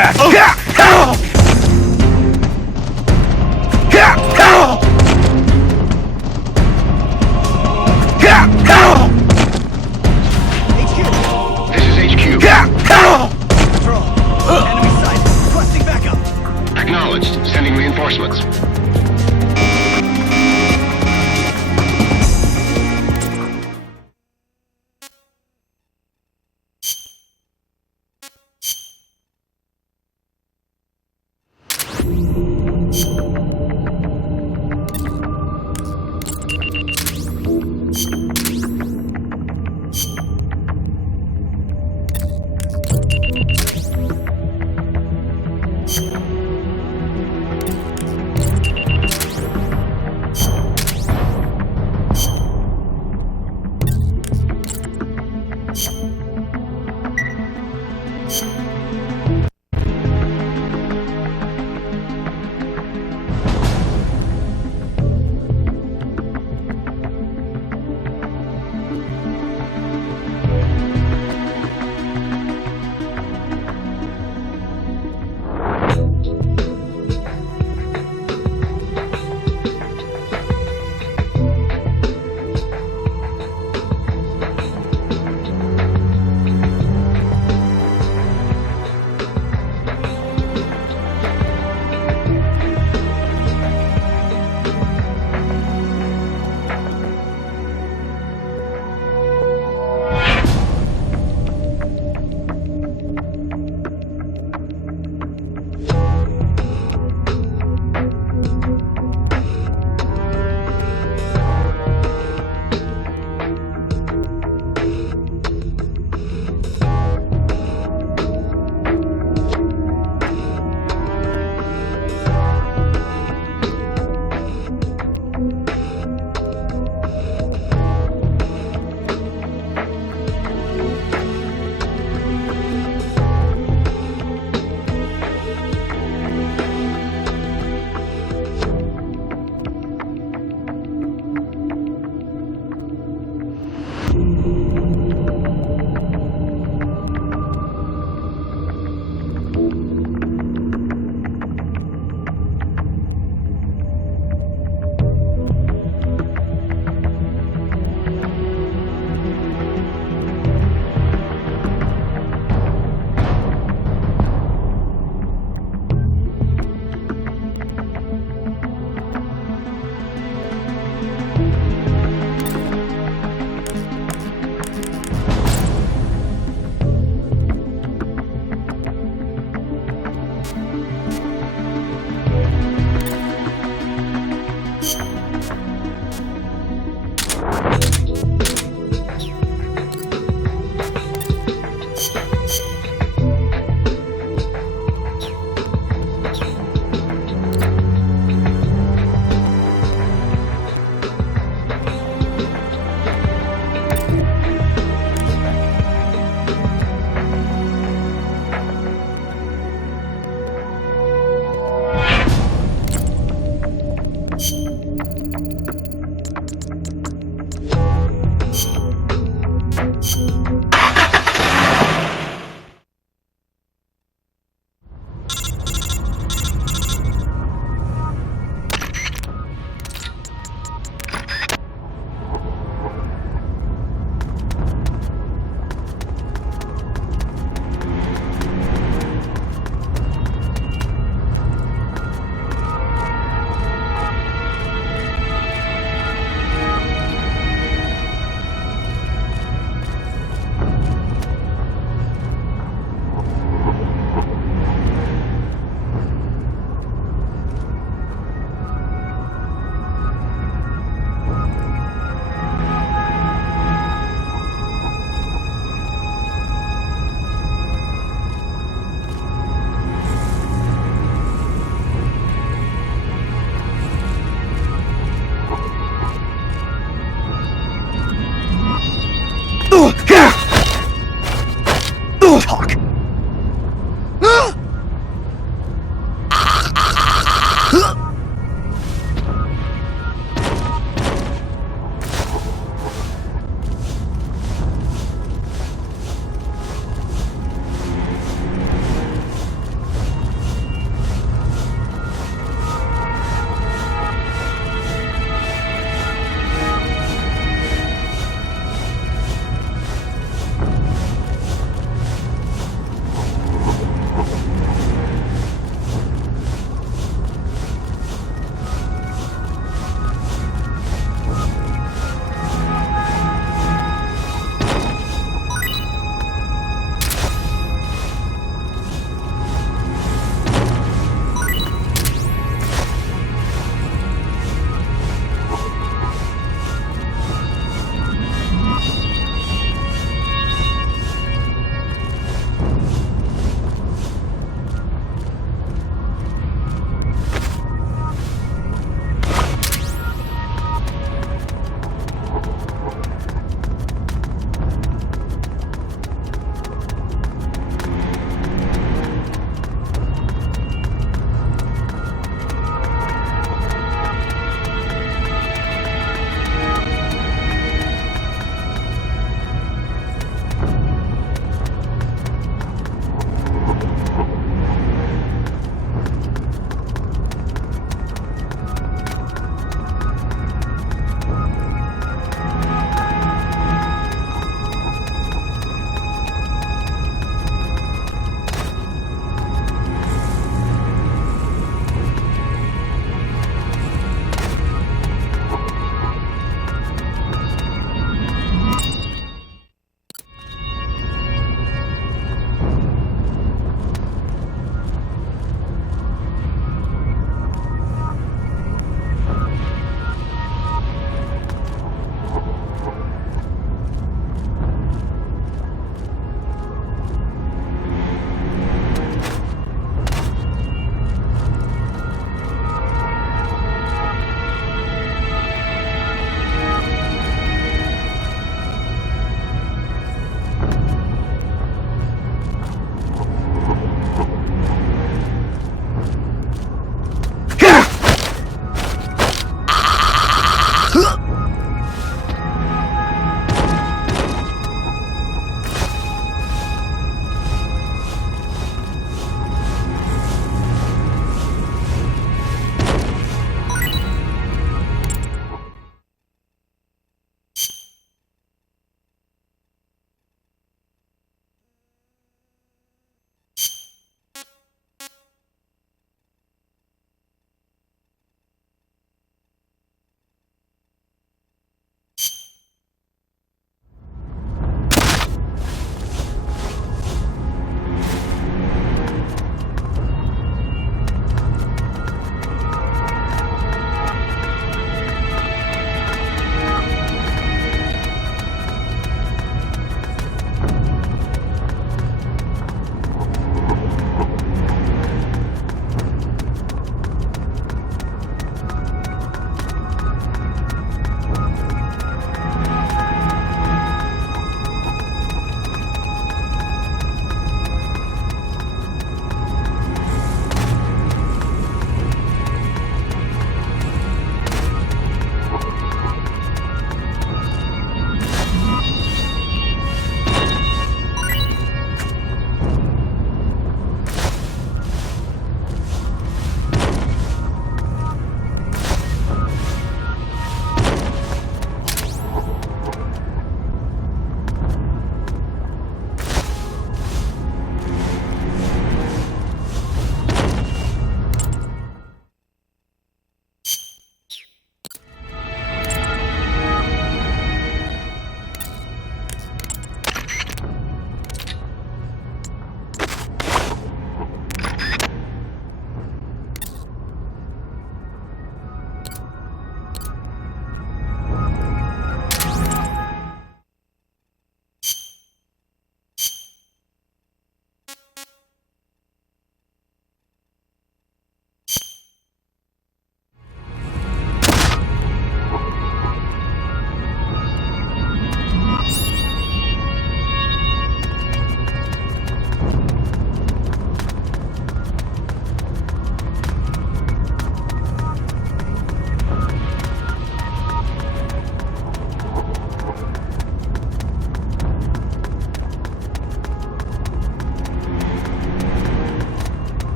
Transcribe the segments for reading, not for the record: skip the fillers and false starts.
This is HQ. Control. Enemy sight. Requesting backup. Acknowledged. Sending reinforcements.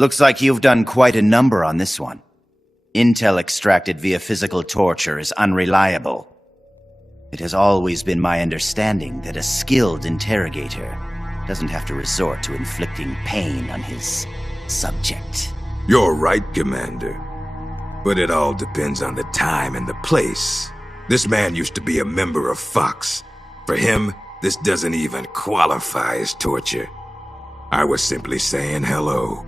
Looks like you've done quite a number on this one. Intel extracted via physical torture is unreliable. It has always been my understanding that a skilled interrogator doesn't have to resort to inflicting pain on his subject. You're right, Commander. But it all depends on the time and the place. This man used to be a member of Fox. For him, this doesn't even qualify as torture. I was simply saying hello.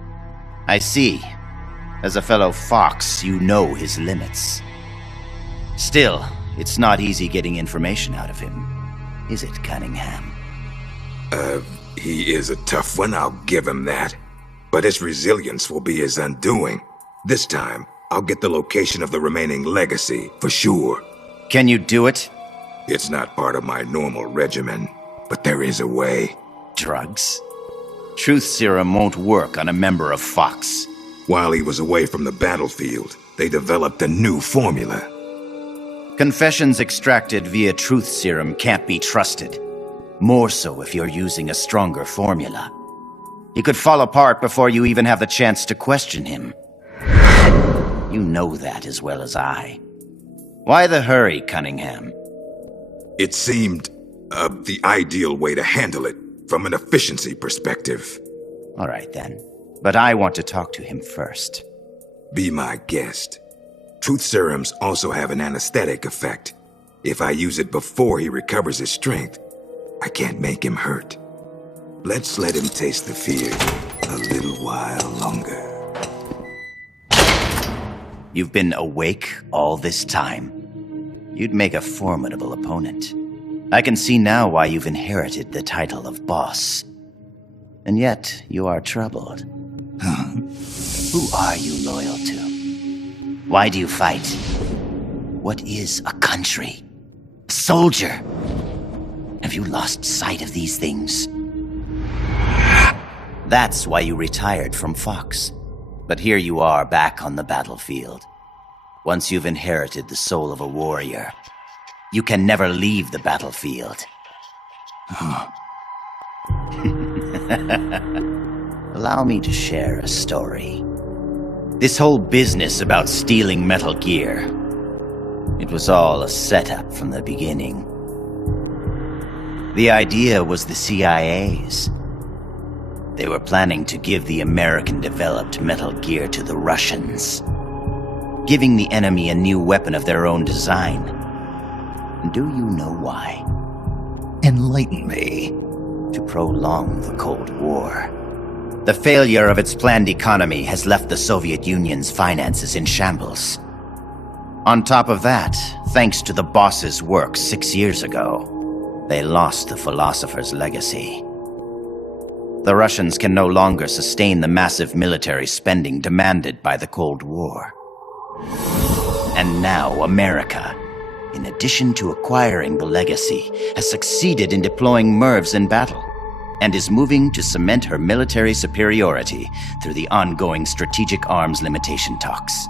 I see. As a fellow Fox, you know his limits. Still, it's not easy getting information out of him, is it, Cunningham? He is a tough one, I'll give him that. But his resilience will be his undoing. This time, I'll get the location of the remaining legacy, for sure. Can you do it? It's not part of my normal regimen, but there is a way. Drugs? Truth serum won't work on a member of Fox. While he was away from the battlefield, they developed a new formula. Confessions extracted via truth serum can't be trusted. More so if you're using a stronger formula. He could fall apart before you even have the chance to question him. You know that as well as I. Why the hurry, Cunningham? It seemed the ideal way to handle it, from an efficiency perspective. All right then. But I want to talk to him first. Be my guest. Truth serums also have an anesthetic effect. If I use it before he recovers his strength, I can't make him hurt. Let's let him taste the fear a little while longer. You've been awake all this time. You'd make a formidable opponent. I can see now why you've inherited the title of boss. And yet, you are troubled. Who are you loyal to? Why do you fight? What is a country? A soldier? Have you lost sight of these things? That's why you retired from Fox. But here you are back on the battlefield. Once you've inherited the soul of a warrior, you can never leave the battlefield. Allow me to share a story. This whole business about stealing Metal Gear, it was all a setup from the beginning. The idea was the CIA's. They were planning to give the American-developed Metal Gear to the Russians, giving the enemy a new weapon of their own design. Do you know why? Enlighten me. To prolong the Cold War. The failure of its planned economy has left the Soviet Union's finances in shambles. On top of that, thanks to the boss's work 6 years ago, they lost the philosopher's legacy. The Russians can no longer sustain the massive military spending demanded by the Cold War. And now America, in addition to acquiring the legacy, has succeeded in deploying MIRVs in battle, and is moving to cement her military superiority through the ongoing strategic arms limitation talks.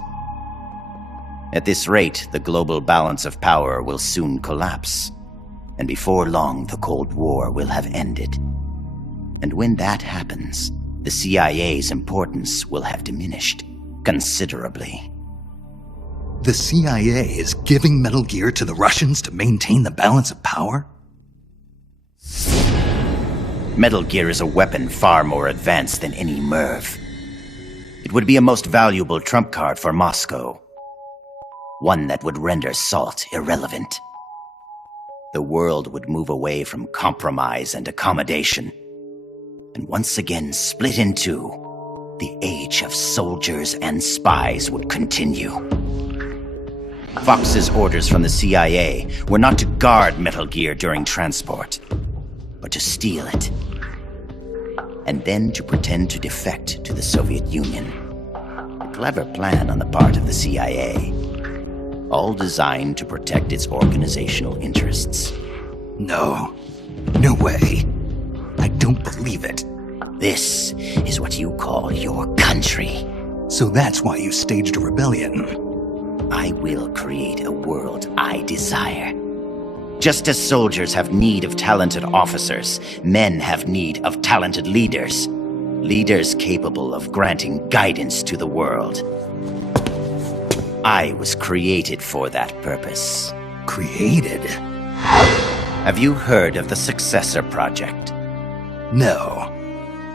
At this rate, the global balance of power will soon collapse, and before long the Cold War will have ended. And when that happens, the CIA's importance will have diminished considerably. The CIA is giving Metal Gear to the Russians to maintain the balance of power? Metal Gear is a weapon far more advanced than any MIRV. It would be a most valuable trump card for Moscow. One that would render SALT irrelevant. The world would move away from compromise and accommodation, and once again split in two. The age of soldiers and spies would continue. Fox's orders from the CIA were not to guard Metal Gear during transport, but to steal it, and then to pretend to defect to the Soviet Union. A clever plan on the part of the CIA, all designed to protect its organizational interests. No. No way. I don't believe it. This is what you call your country. So that's why you staged a rebellion. I will create a world I desire. Just as soldiers have need of talented officers, men have need of talented leaders. Leaders capable of granting guidance to the world. I was created for that purpose. Created? Have you heard of the Successor Project? No.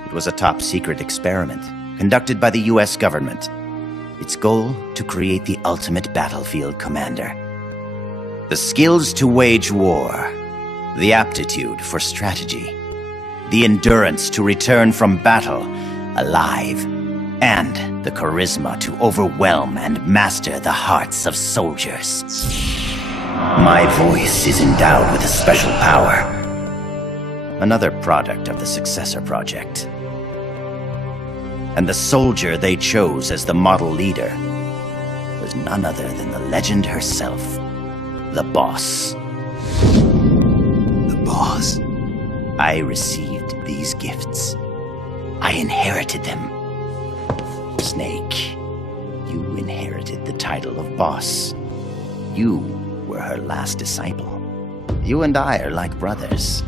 It was a top-secret experiment conducted by the US government. Its goal, to create the ultimate battlefield commander. The skills to wage war, the aptitude for strategy, the endurance to return from battle alive, and the charisma to overwhelm and master the hearts of soldiers. My voice is endowed with a special power. Another product of the Successor Project. And the soldier they chose as the model leader was none other than the legend herself, the Boss. The Boss? I received these gifts. I inherited them. Snake, you inherited the title of Boss. You were her last disciple. You and I are like brothers,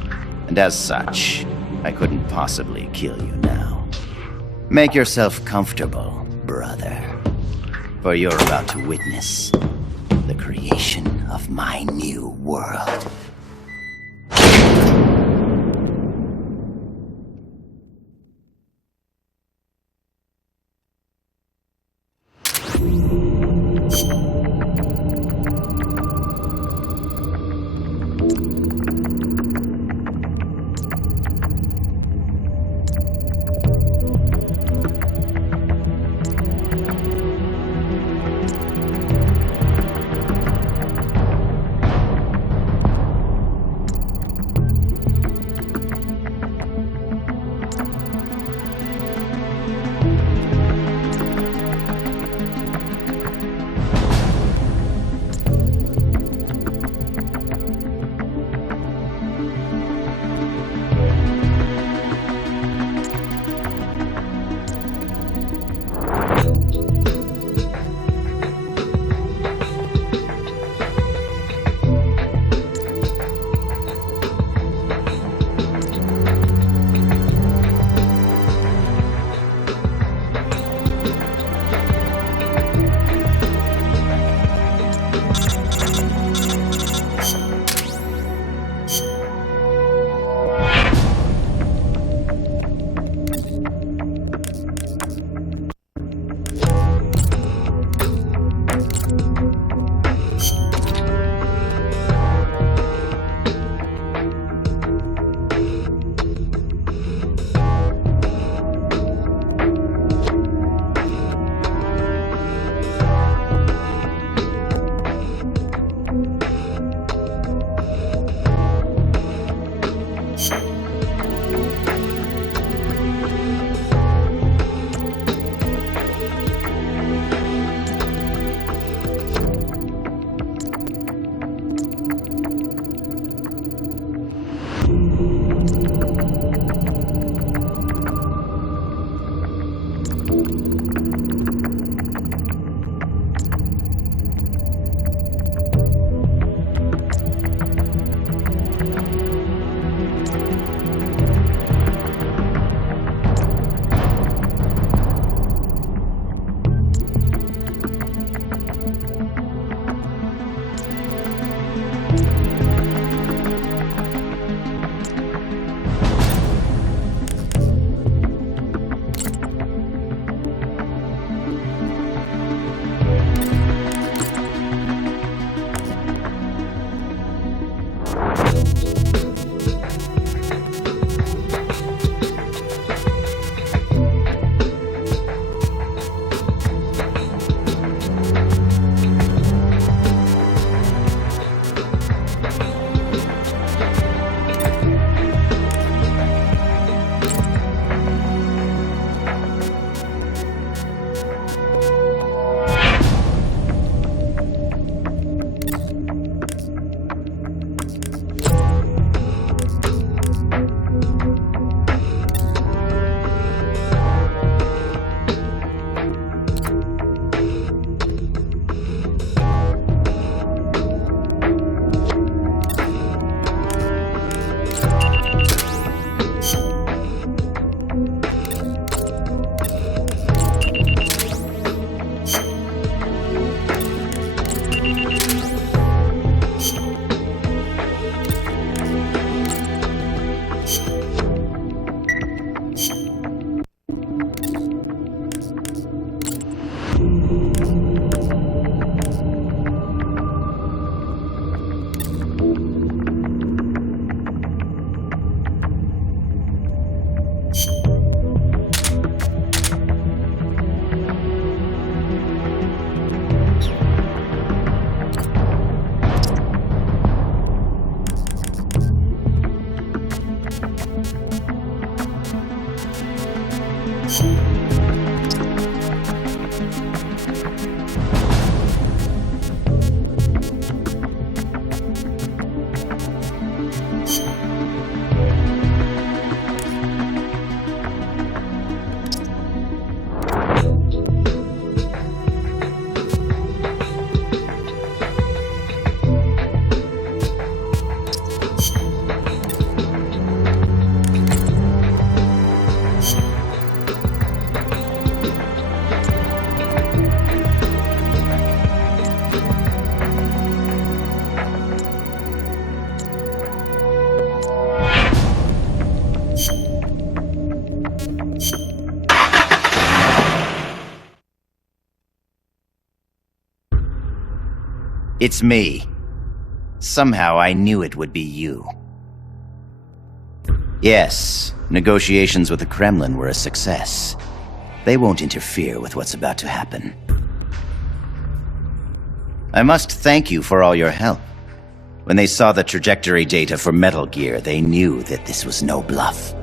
and as such, I couldn't possibly kill you now. Make yourself comfortable, brother, for you're about to witness the creation of my new world. It's me. Somehow I knew it would be you. Yes, negotiations with the Kremlin were a success. They won't interfere with what's about to happen. I must thank you for all your help. When they saw the trajectory data for Metal Gear, they knew that this was no bluff.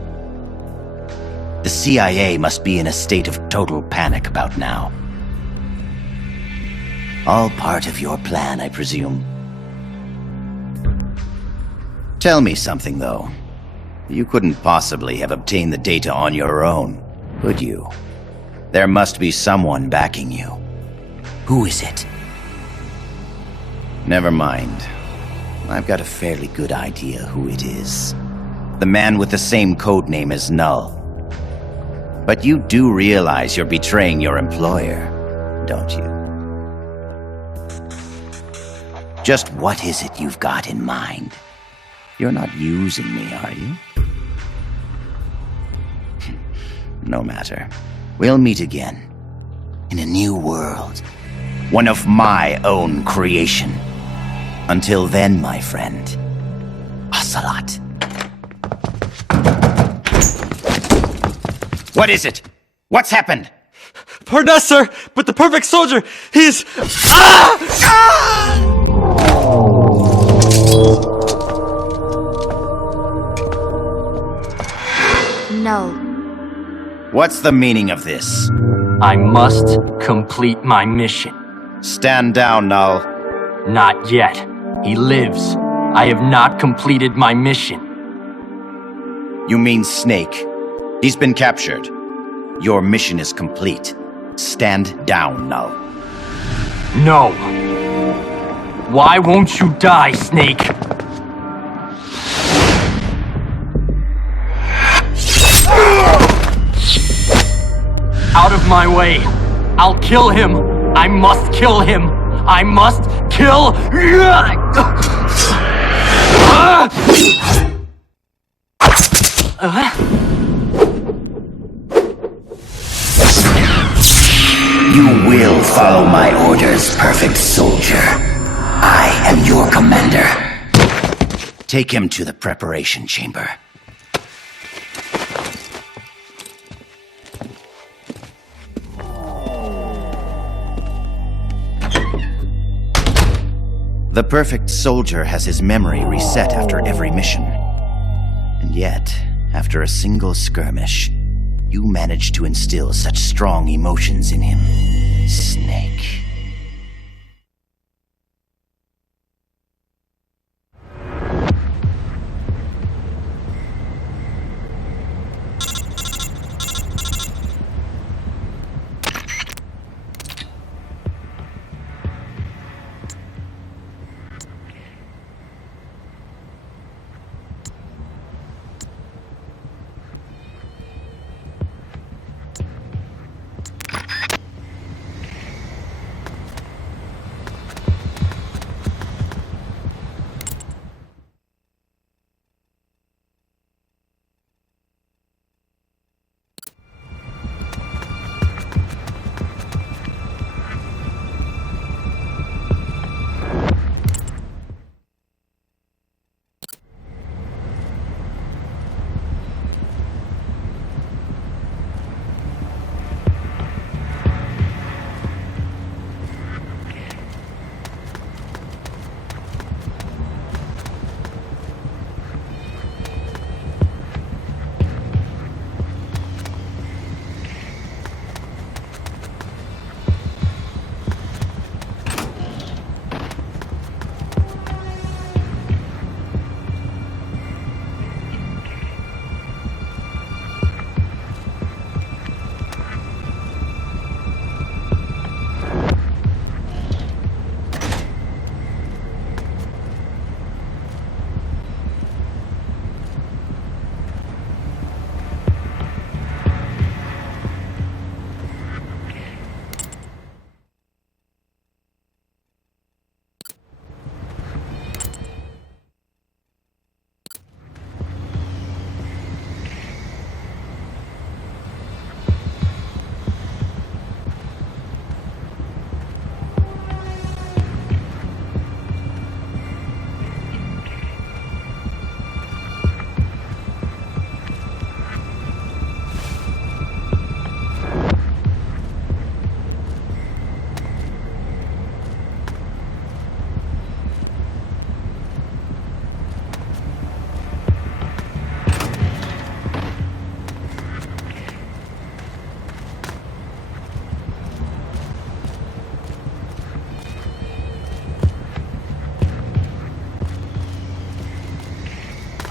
The CIA must be in a state of total panic about now. All part of your plan, I presume. Tell me something, though. You couldn't possibly have obtained the data on your own, could you? There must be someone backing you. Who is it? Never mind. I've got a fairly good idea who it is. The man with the same code name as Null. But you do realize you're betraying your employer, don't you? Just what is it you've got in mind? You're not using me, are you? No matter. We'll meet again. In a new world. One of my own creation. Until then, my friend. Ocelot. What is it? What's happened? Pardon us, sir, but the perfect soldier, he's... No. What's the meaning of this? I must complete my mission. Stand down, Null. Not yet. He lives. I have not completed my mission. You mean Snake? He's been captured. Your mission is complete. Stand down, Null. No. Why won't you die, Snake? Out of my way. I'll kill him. I must kill him. I must kill... You will follow my orders, perfect soldier. I am your commander. Take him to the preparation chamber. The perfect soldier has his memory reset after every mission. And yet, after a single skirmish, you managed to instill such strong emotions in him. Snake.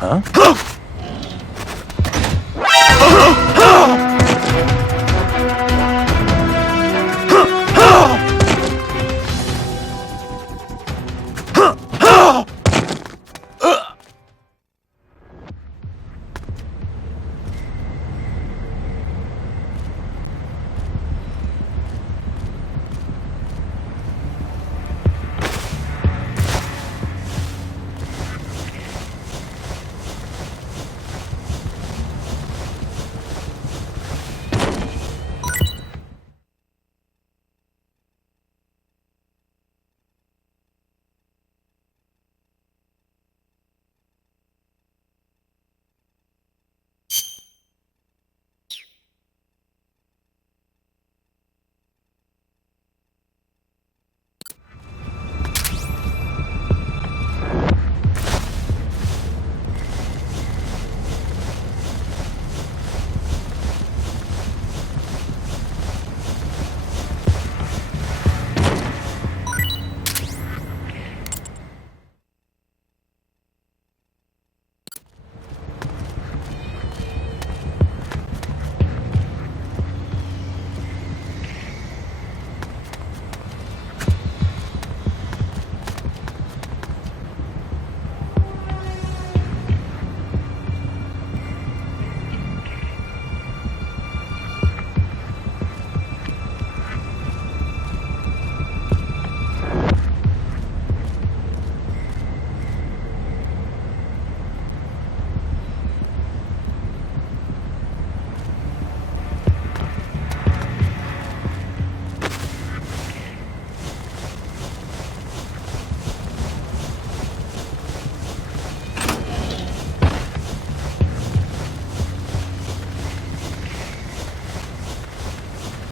Huh?